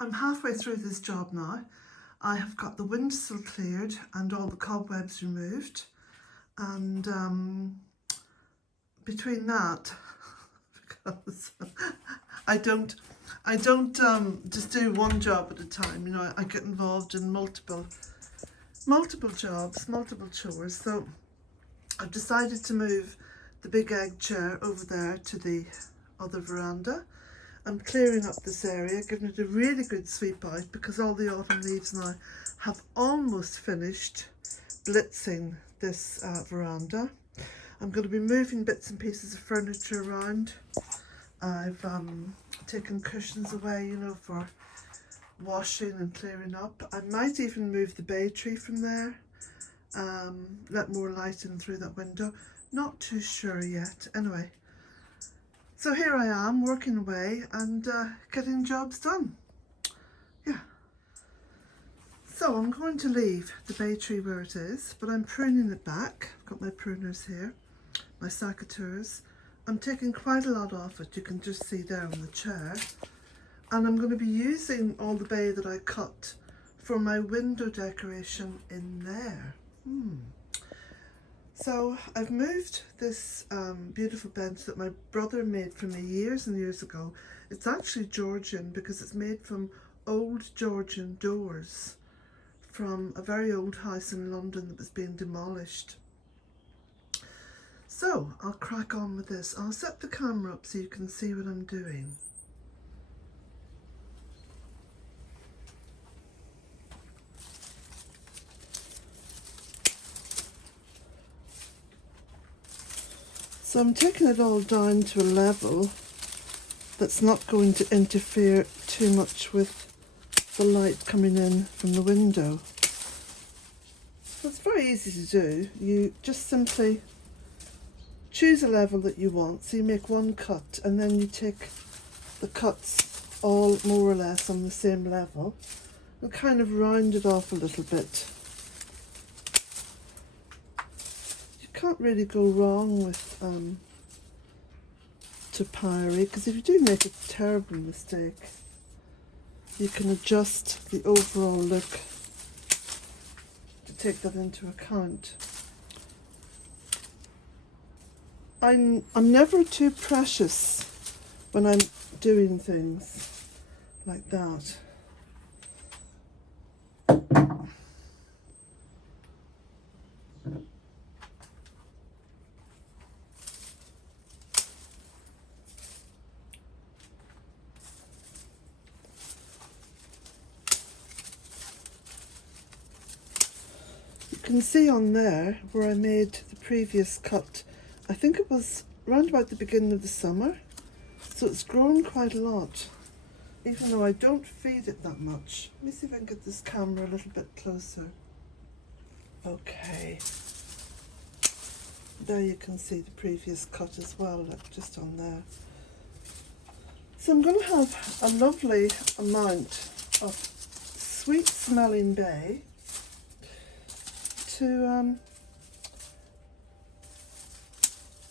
I'm halfway through this job now. I have got the windowsill cleared and all the cobwebs removed, and between that, because I don't just do one job at a time. You know, I get involved in multiple jobs, multiple chores. So I've decided to move the big egg chair over there to the other veranda. I'm clearing up this area, giving it a really good sweep out because all the autumn leaves now have almost finished blitzing this veranda. I'm going to be moving bits and pieces of furniture around. I've taken cushions away, you know, for washing and clearing up. I might even move the bay tree from there, let more light in through that window. Not too sure yet. Anyway, so here I am working away and getting jobs done. Yeah. So I'm going to leave the bay tree where it is, but I'm pruning it back. I've got my pruners here, my secateurs. I'm taking quite a lot off it, you can just see there on the chair. And I'm going to be using all the bay that I cut for my window decoration in there. So I've moved this beautiful bench that my brother made for me years and years ago. It's actually Georgian because it's made from old Georgian doors from a very old house in London that was being demolished. So I'll crack on with this. I'll set the camera up so you can see what I'm doing. So I'm taking it all down to a level that's not going to interfere too much with the light coming in from the window. So it's very easy to do. You just simply choose a level that you want. So you make one cut and then you take the cuts all more or less on the same level and kind of round it off a little bit. Can't really go wrong with topiary, because if you do make a terrible mistake, you can adjust the overall look to take that into account. I'm never too precious when I'm doing things like that. You can see on there where I made the previous cut, I think it was around about the beginning of the summer, so it's grown quite a lot, even though I don't feed it that much. Let me see if I can get this camera a little bit closer. Okay, there you can see the previous cut as well, look, just on there. So I'm going to have a lovely amount of sweet smelling bay to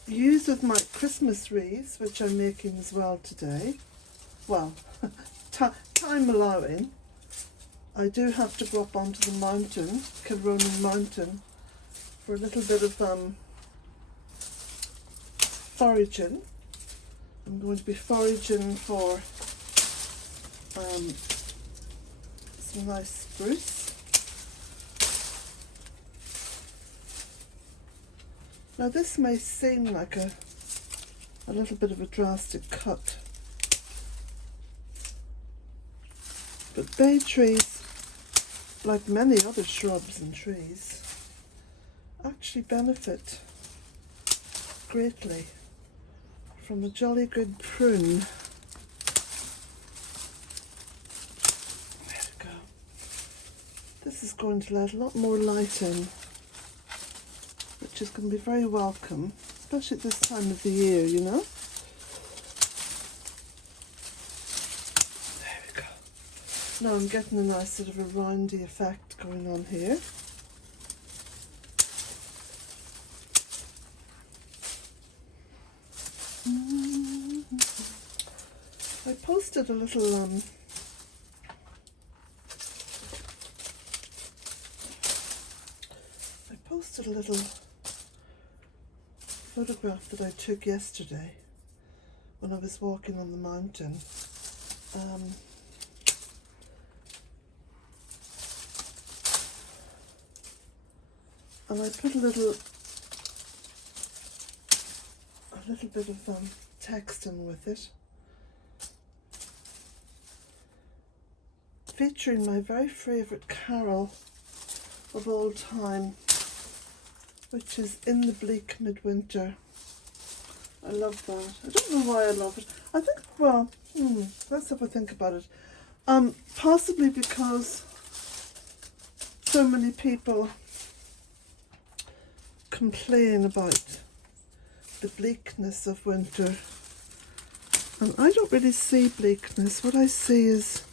use with my Christmas wreaths, which I'm making as well today. Well, time allowing, I do have to go up onto the mountain, Kilronan Mountain, for a little bit of foraging. I'm going to be foraging for some nice spruce. Now this may seem like a little bit of a drastic cut, but bay trees, like many other shrubs and trees, actually benefit greatly from a jolly good prune. There we go. This is going to let a lot more light in, which is going to be very welcome, especially at this time of the year, you know. There we go. Now I'm getting a nice sort of a roundy effect going on here. I posted a little a little photograph that I took yesterday when I was walking on the mountain. And I put a little bit of text in with it, featuring my very favourite carol of all time, which is In the Bleak Midwinter. I love that. I don't know why I love it. I think, well, let's have a think about it. Possibly because so many people complain about the bleakness of winter, and I don't really see bleakness. What I see is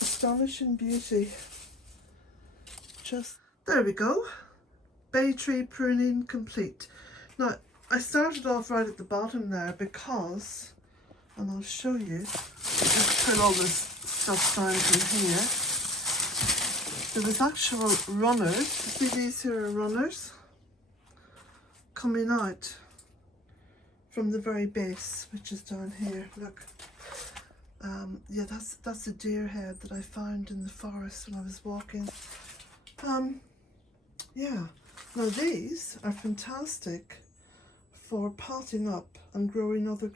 astonishing beauty. Just there we go. Bay tree pruning complete. Now I started off right at the bottom there because, and I'll show you, let's put all this stuff down in here. There was actual runners. You see these here are runners coming out from the very base, which is down here. Look, yeah, that's a deer head that I found in the forest when I was walking. Yeah, now these are fantastic for potting up and growing other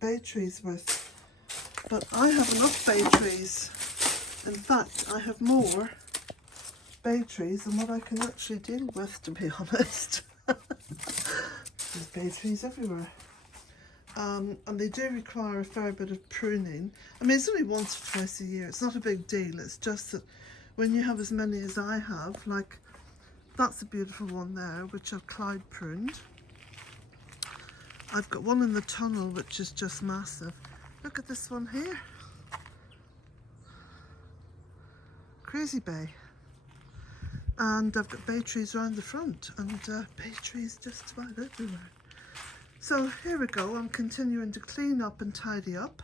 bay trees with, but I have enough bay trees. In fact, I have more bay trees than what I can actually deal with, to be honest. There's bay trees everywhere, and they do require a fair bit of pruning. I mean, it's only once or twice a year, it's not a big deal. It's just that when you have as many as I have, like that's a beautiful one there which I've cloud pruned. I've got one in the tunnel which is just massive. Look at this one here, crazy bay. And I've got bay trees around the front, and bay trees just about everywhere. So here we go, I'm continuing to clean up and tidy up.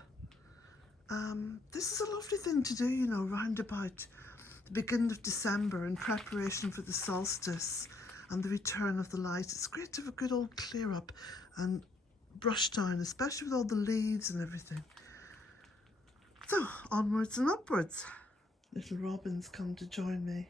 This is a lovely thing to do, you know, round about the beginning of December in preparation for the solstice and the return of the light. It's great to have a good old clear up and brush down, especially with all the leaves and everything. So onwards and upwards. Little robins come to join me.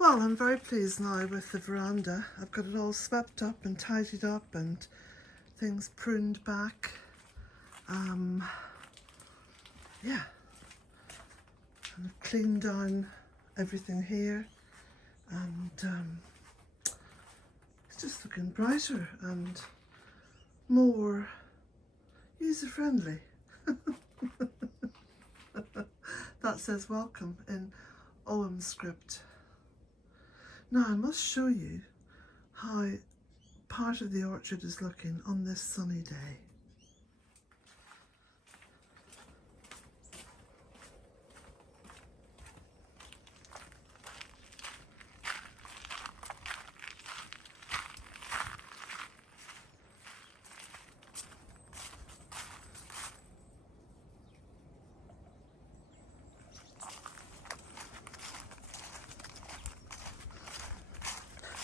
Well, I'm very pleased now with the veranda. I've got it all swept up and tidied up and things pruned back. Yeah, and I've cleaned down everything here, and it's just looking brighter and more user-friendly. That says welcome in OM script. Now I must show you how part of the orchard is looking on this sunny day.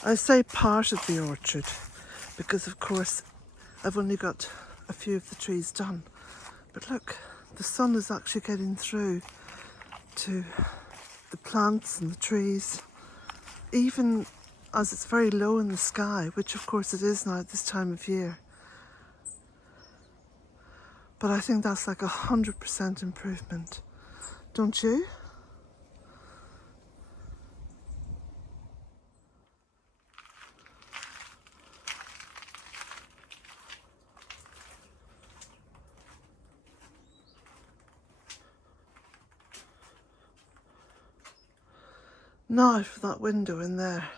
I say part of the orchard because of course I've only got a few of the trees done, but look, the sun is actually getting through to the plants and the trees, even as it's very low in the sky, which of course it is now at this time of year. But I think that's like 100% improvement, don't you? Now for that window in there.